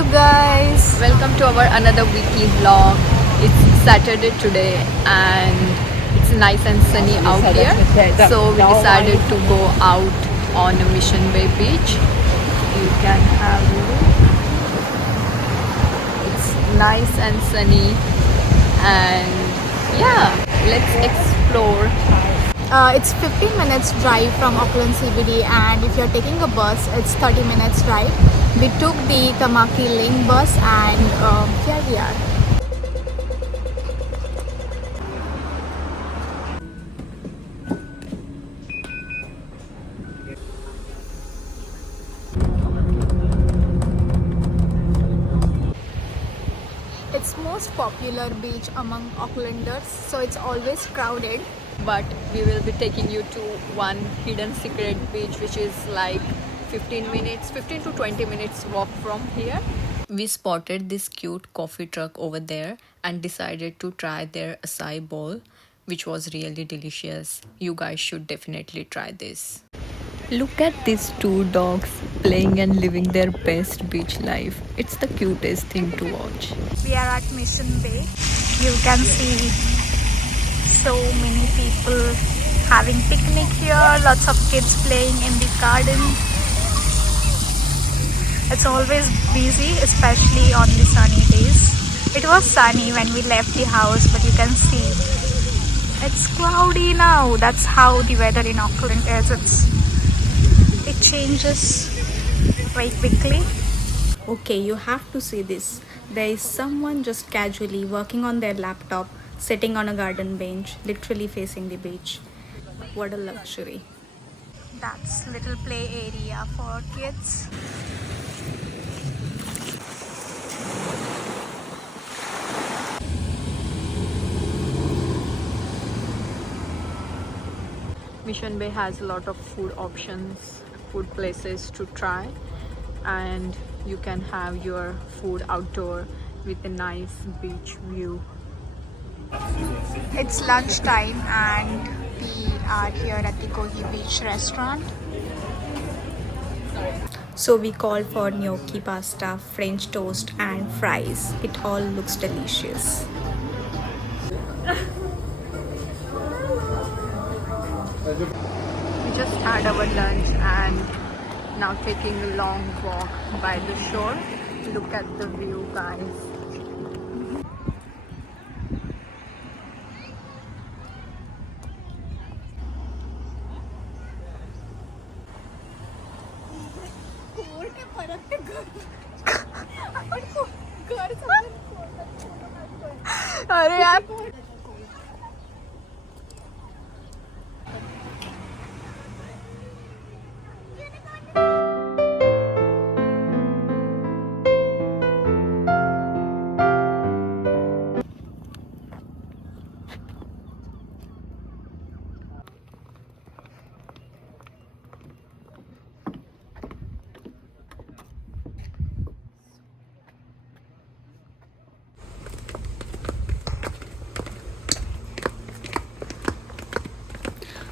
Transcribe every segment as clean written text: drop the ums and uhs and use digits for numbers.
you guys. Welcome to our another weekly vlog. It's Saturday today and it's nice and sunny out here. So we decided to go out on a Mission Bay beach. You can have a look. It's nice and sunny and yeah, let's explore. It's 15 minutes drive from Auckland CBD, and if you're taking a bus, it's 30 minutes drive. We took the Tamaki Link bus, and here we are. It's most popular beach among Aucklanders, so it's always crowded. But we will be taking you to one hidden secret beach which is like 15 to 20 minutes walk from here. We spotted this cute coffee truck over there and decided to try their acai bowl, which was really delicious. You guys should definitely try this. Look at these two dogs playing and living their best beach life. It's the cutest thing to watch. We are at Mission Bay. You can see so many people having picnic here, lots of kids playing in the garden. It's always busy, especially on the sunny days. It was sunny when we left the house, but you can see it's cloudy now. That's how the weather in Auckland is. It changes very quickly. Okay, you have to see this. There is someone just casually working on their laptop, sitting on a garden bench, literally facing the beach. What a luxury. That's little play area for kids. Mission Bay has a lot of food options, food places to try, and you can have your food outdoor with a nice beach view. It's lunchtime and we are here at the Kohi Beach restaurant. So we called for gnocchi pasta, French toast and fries. It all looks delicious. We just had our lunch and now taking a long walk by the shore. Look at the view, guys. अरे यार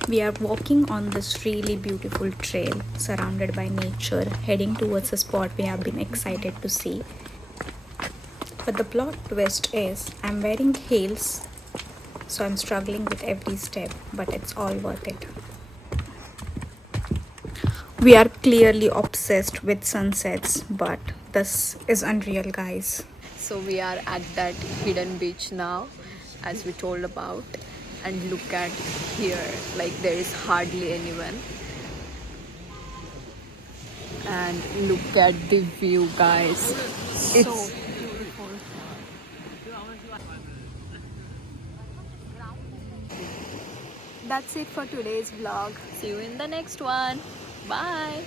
We are walking on this really beautiful trail surrounded by nature, heading towards a spot we have been excited to see. But the plot twist is I'm wearing heels, so I'm struggling with every step, but it's all worth it. We are clearly obsessed with sunsets, but this is unreal, guys. So we are at that hidden beach now, as we told about, and look at here, like there is hardly anyone, and look at the view, guys. It's beautiful. That's it for today's vlog. see you in the next one. Bye.